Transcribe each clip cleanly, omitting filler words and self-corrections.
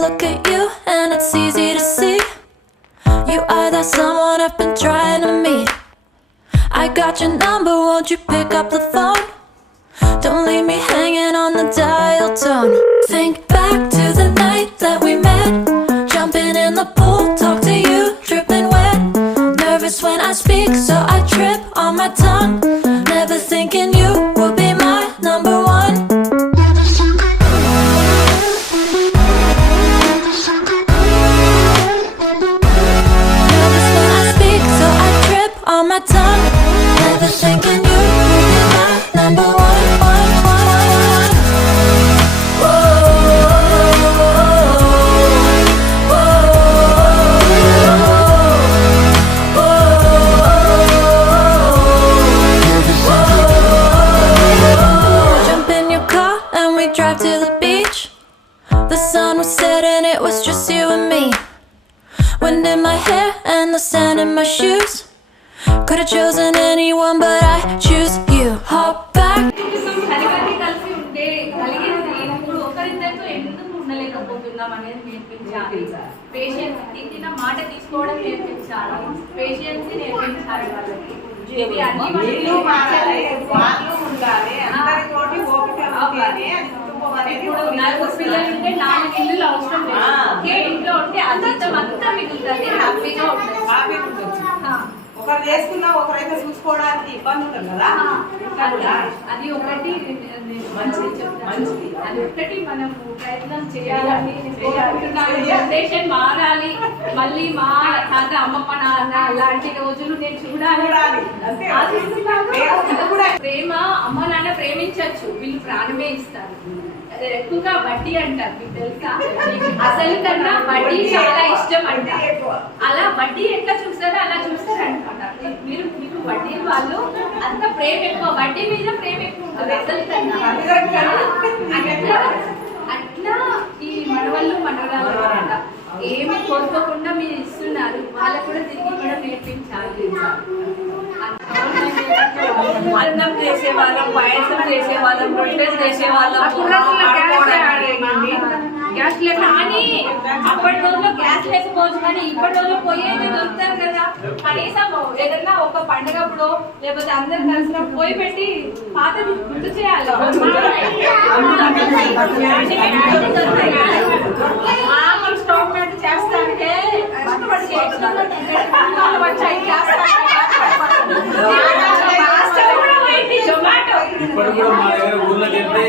look at you and it's easy to see you are that someone I've been trying to meet. I got your number, won't you pick up the phone? Don't leave me hanging on the dial tone. Think back to the night that we met, jumping in the pool, talk to you, dripping wet. Nervous when I speak, so I trip on my tongue. Never thinking you would be my number one. Nervous when I speak, so I trip on my tongue. Never thinking you would be my number one. Drive to the beach. The sun was setting, it was just you and me. Wind in my hair and the sand in my shoes. Could've chosen anyone, but I choose you. Hop back. Patience తిన్న మాట తీసుకోవడం నేర్పించాలి, patience నేర్పించాలి వాళ్ళకి. ఇవి అన్ని వాళ్ళు ఉండాలి, అందరితోటి ఓపిక ఉంటేనే అది కుటుంబం అనేది. నలుగురు పిల్లలు ఉంటే 4 ఇల్లులు అవసరం లేదు. ఒకే ఇంట్లో ఉంటే అతీతం అంతా మిగులుతుంది, హ్యాపీగా ఉంటుంది. ఒకరు చేసుకున్నా ఒకరైతే చూసుకోవడానికి ఇబ్బంది ఉంటుంది కదా, అది ఒకటి మంచిది. అది ఒకటి మనం ప్రయత్నం చేయాలని జనరేషన్ మారాలి. మళ్ళీ మా తాత అమ్మమ్మ నాన్న అలాంటి రోజులు నేను చూడాలి. ప్రేమ అమ్మ నాన్న ప్రేమించవచ్చు, వీళ్ళు ప్రాణమే ఇస్తారు. ఎక్కువగా వడ్డీ అంటారు, మీకు తెలుసా? అసలు కన్నా వడ్డీ చాలా ఇష్టం అంట. అలా వడ్డీ ఎట్లా చూస్తారో అలా చూస్తారు అనమాట. మీకు వడ్డీ వాళ్ళు అంత ప్రేమ ఎక్కువ, వడ్డీ మీద ప్రేమ ఎక్కువ ఉంటుంది అసలు కన్నా. అట్లా ఈ మనవళ్ళు మనవరాలు ఏమి కోరుకోకుండా మీరు ఇస్తున్నారు, వాళ్ళకు కూడా తిరిగి కూడా నేర్పించాలి. అన్నం చేసేవాళ్ళం, పాయసం చేసేవాళ్ళం, రొట్టెలు చేసేవాళ్ళం. గ్యాస్ లేక కానీ అప్పటి రోజుల్లో గ్యాస్ లేకపోవచ్చు, కానీ ఇప్పటి రోజుల్లో పొయ్యి దొరుకుతారు కదా. కనీసం ఏదన్నా ఒక పండుగప్పుడు లేకపోతే అందరు కలిసినప్పుడు పొయ్యి పెట్టి పాత గుర్తు చేయాలి. స్టవ్ పెట్టి చేస్తానంటే ఇప్పుడు కూడా మా దగ్గర ఊర్లోకి వెళ్తే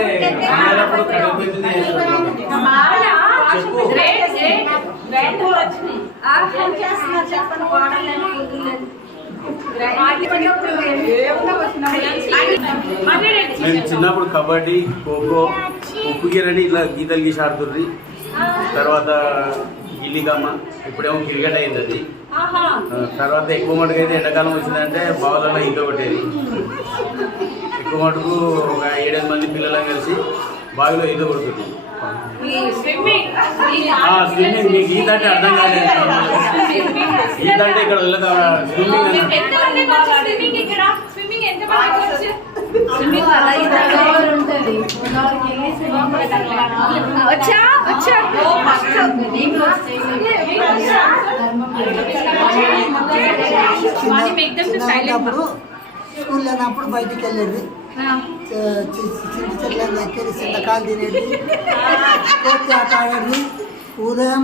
మేము చిన్నప్పుడు కబడ్డీ, ఖోఖో, ఉప్పు గిరని ఇట్లా గీతలు గీసి ఆడుతుంది. తర్వాత గిల్లిగమ్మ, ఇప్పుడేమో క్రికెట్ అయింది అది. తర్వాత ఎక్కువ మటుకు అయితే ఎండాకాలం వచ్చిందంటే బావులలో ఈత కొట్టేది. ఎక్కువ మటుకు ఒక 7 మంది పిల్లలను కలిసి బావిలో ఈత కొడుతుంది. స్విమ్మింగ్ మీకు ఈత అంటే అర్థం కాలేదు. ఈత అంటే ఇక్కడ స్విమ్మింగ్ స్కూల్ లేనప్పుడు బయటికి వెళ్ళేది, చింత చెట్లను ఎక్కేది, చింతకాయలు తినేది, కోతి ఆట ఆడేది. ఉదయం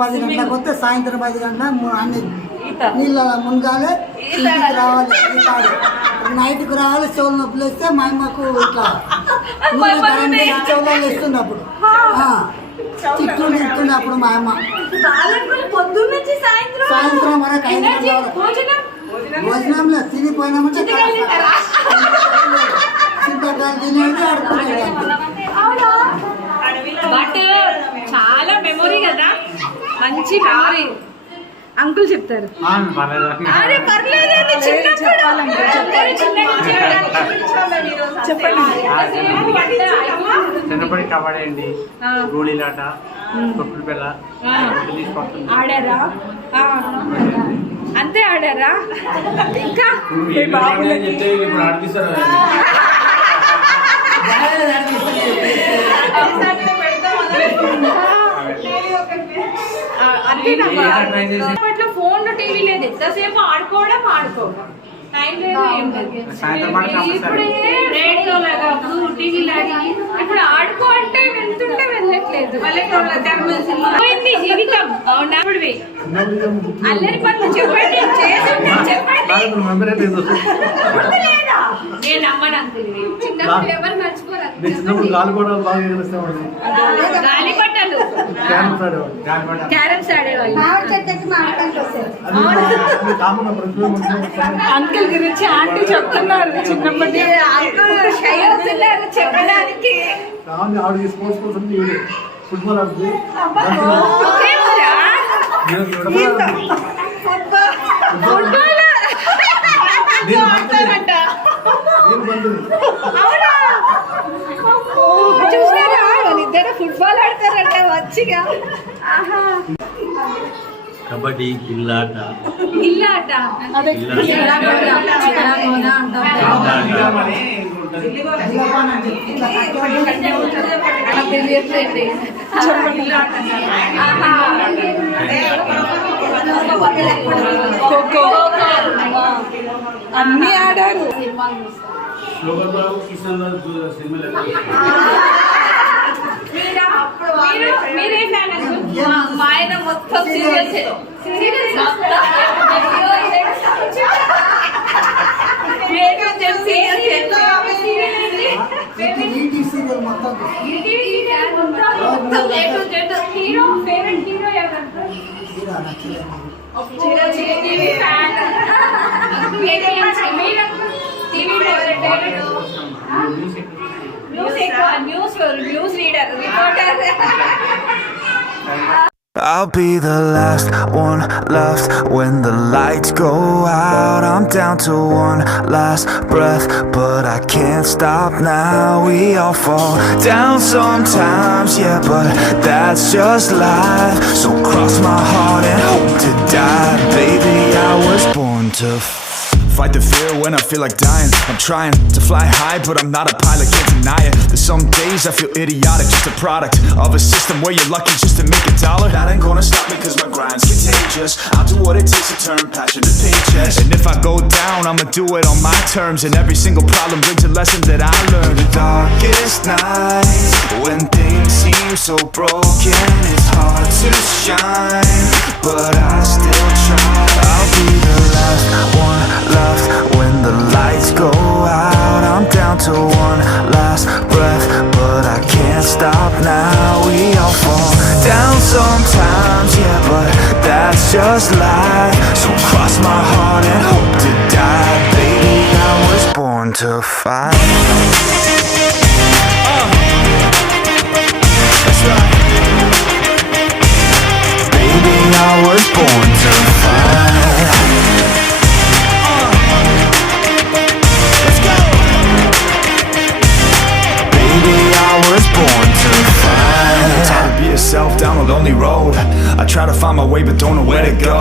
10 గంటలకు వస్తే సాయంత్రం 10 గంటల అన్ని నీళ్ళ మునగాలి, ఇంటికి రావాలి. నైట్కి రావాలి, చెవులు నొప్పులు వస్తే మా అమ్మకు ఇట్లా చెవులలో వేస్తుంది. అప్పుడు చిట్లు నిలుస్తుంది. అప్పుడు మా అమ్మ సాయంత్రం వరకు 5 గంటల భోజనంలో తినిపోయినామంటే చింతకాయలు తినేది, ఆడుకునేది. బట్ చాలా మెమొరీ కదా, మంచి మెమొరీ. అంకుల్ చెప్తారు. అరే పర్లేదండి, చిన్నప్పటి కబడ్డీ అండి, గోళీలాట, తొక్కుడు పిల్ల ఆడారా? అంతే ఆడారా? ఇంకా ఇప్పుడు ఆడిపిస్తారు. అప్పట్లో ఫోన్ టీవీ లేదు, ఎంతసేపు ఆడుకోవడం టైం లేదు, ఏం లేదు. ఇప్పుడు రేడియో లాగా టీవీ లాగా ఇప్పుడు ఆడుకో అంటే వెళ్తుంటే వెళ్ళట్లేదు. పోయింది జీవితం. అవునా? అల్లరి పనులు చెప్పండి, చెప్పండి. నేను నమ్మను అంటుంది. చిన్నప్పుడు ఎవరు మర్చిపోరు. గాలిపటాలు, క్యారమ్స్ ఆడేవాళ్ళు. అంకుల్ గురించి ఆంటీ చెప్తున్నారు చిన్నప్పటి చెప్పడానికి. ఫుట్బాల్ ఆడుతుంది చూసారా వాళ్ళిద్దరు ఫుట్బాల్ ఆడతారంట వచ్చిగా. కబడ్డీ, గిల్లాట, అన్ని ఆడారు. మా ఆయన మొత్తం సీరియల్స్ హీరో ఫేవరెట్ హీరో ఎవరంటారు? News reader, reporter. I'll be the last one left when the lights go out. I'm down to one last breath, but I can't stop now. We all fall down sometimes, yeah, but that's just life. So cross my heart and hope to die. Baby, I was born to fight the fear when I feel like dying. I'm trying to fly high, but I'm not a pilot, can't deny it. There's some days I feel idiotic, just a product of a system where you're lucky just to make a dollar. That ain't gonna stop me cause my grind's contagious. I'll do what it takes to turn passion to paychecks. And if I go down, I'ma do it on my terms. And every single problem brings a lesson that I learned. The darkest nights, when things seem so broken, it's hard to shine, but I still try. I'll be the last one left when the lights go out. I'm down to one last breath, but I can't stop now. We all fall down sometimes, yeah, but that's just life. So cross my heart and hope to die. Baby, I was born to fight. That's right. Baby, I was born to fight. I was born to fight. Time to be yourself down a lonely road. I try to find my way but don't know where to go.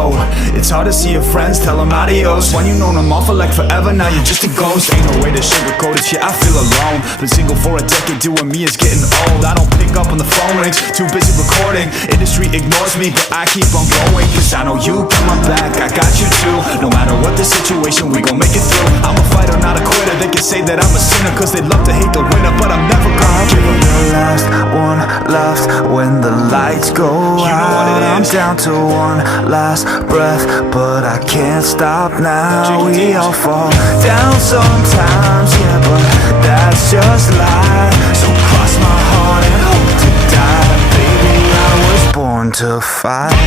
It's hard to see your friends, tell them adios. When you known them all for like forever, now you're just a ghost. Ain't no way to sugarcoat it, yeah, I feel alone. Been single for a decade, doing me is getting old. I don't pick up when the phone rings, too busy recording. Industry ignores me, but I keep on going. Cause I know you got my back, I got you too. No matter what the situation, we gon' make it through. I'm a fighter, not a quitter. They can say that I'm a sinner cause they love to hate the winner, but I'm never gonna give up. The last one left when the lights go out. I'm down to one last breath, but I can't stop now. We all fall down sometimes, yeah, but that's just life. So cross my heart and hope to die. Baby, I was born to fight.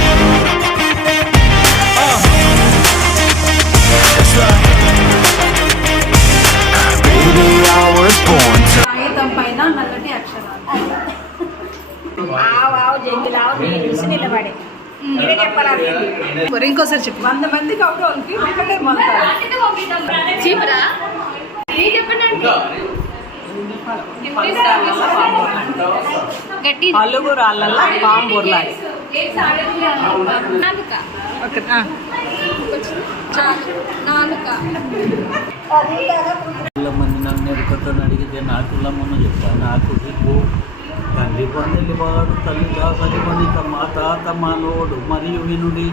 That's right. Baby, I was born to. పైన నల్లటి అక్షరాలు. నిలబడే ఇంకోసారి చెప్పు. 100 మందికి ఒకరికి ఒకటే చెప్పండి. పలుగు రాళ్ళ బాంబూర్లాయి మంది నన్ను ఎదుగుతో అడిగితే నాకు మొన్న చెప్తాను నాకు తండ్రి పొందలి వాడు తల్లి దాసరి వనిత మా తాత మానోడు మరియు వినుడి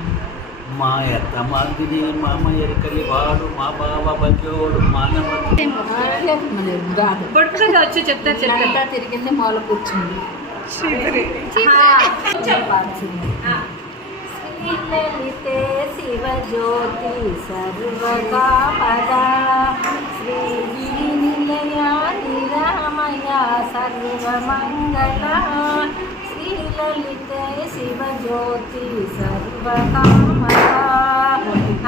మా ఎత్త మాదిరి మామ ఎరకలి వాడు మా బావ బల్యోడు మానవ పొట్టుగా వచ్చి చెప్తారు తిరిగింది మూల కూర్చుంది శ్రీలలితే శివజ్యోతి సర్వకామదా శ్రీగిరినిలయా నిరామయ సర్వమంగళ శ్రీలలితే శివజ్యోతి సర్వకామదా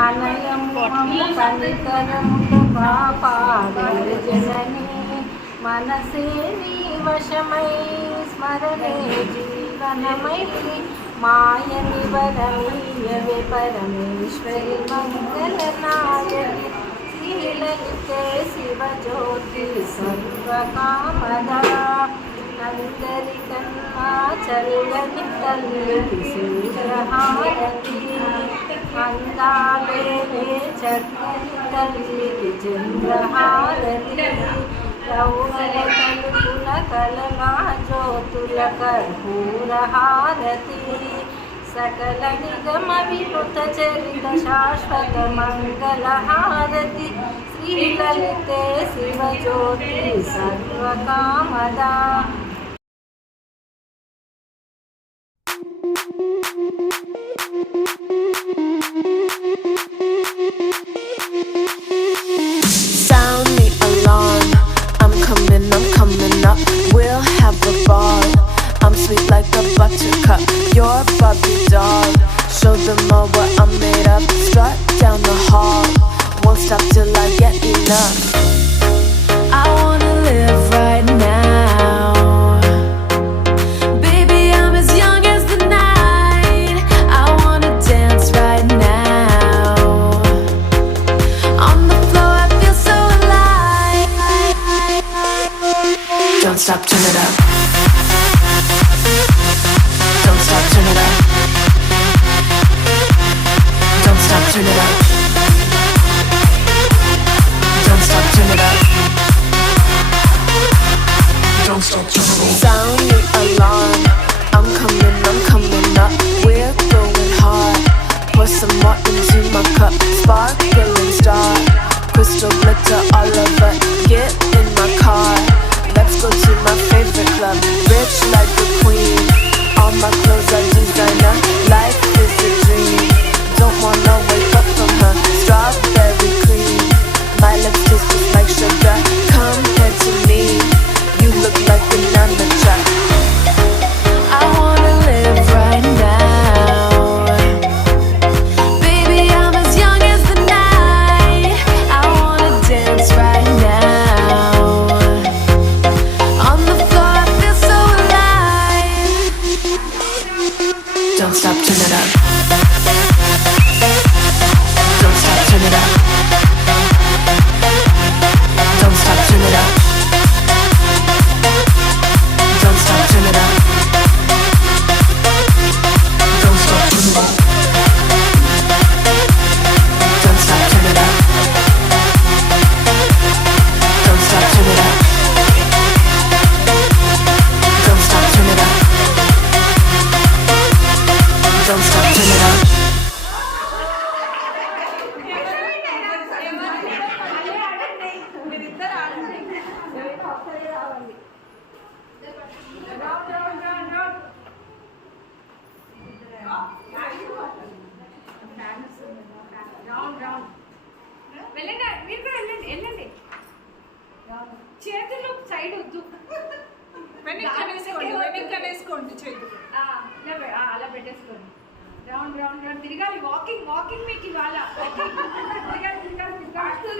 అనయము కనికరములు కాపాడు జనని మనసే నీ వశమై స్మరణే జీవనమై మాయని వరమీయవే పరమేశ్వరి మంగళనాయకి శ్రీలలితే శివజ్యోతి సర్వకామదా అందరికన్నా చల్లని తల్లికి సూర్యహారతి అందాలే చక్కని తల్లికి చంద్రహారతి రౌరల తలుపుల కలలా జ్యోతుల కర్పూరహారతి సకల నిగమ వినుత చరిత శాశ్వత మంగళహారతి శ్రీలలితే Shivajyothi సర్వకామదా Sound the alarm. I'm coming up. We'll have a ball. I'm sweet like a buttercup. You're a Barbie doll. Show them all what I'm made of. Strut down the hall. Won't stop till I get enough. I wanna live right now. Baby, I'm as young as the night. I wanna dance right now. On the floor, I feel so alive. Don't stop, turn it up. Don't stop, turn it up. Don't stop, turn it up. Don't stop, turn it up. Don't stop, turn it up. Sound the alarm. I'm coming up. We're going hard. Pour some more into my cup. Sparkling star. Crystal glitter all over. Get in my car. Let's go to my favorite club. Rich like a queen. All my clothes are designer. Life is a dream. Don't wanna wake up from her. Strawberry cream. My lips taste just like sugar. Compared to me, you look like an amateur. I wanna live right now. Baby, I'm as young as the night. I wanna dance right now. On the floor, I feel so alive. Don't stop, turn it up. Don't stop, turn it up. Don't stop, turn it up. Don't stop, turn it up. Don't stop, turn it up. Don't stop, turn it up. Don't stop, turn it up. Don't stop, turn it up. Don't stop, turn it up. వెళ్ళండి, మీరు కూడా వెళ్ళండి, వెళ్ళండి. చేతులు side వద్దు, వెనక్కనేసుకోండి చేతులు. అలా పెట్టేసుకోండి. రౌండ్ రౌండ్ రౌండ్ తిరగాలి. వాకింగ్ వాకింగ్ మీకు ఇవాళ తిరగాలి తిరగాలి తిరగాలి.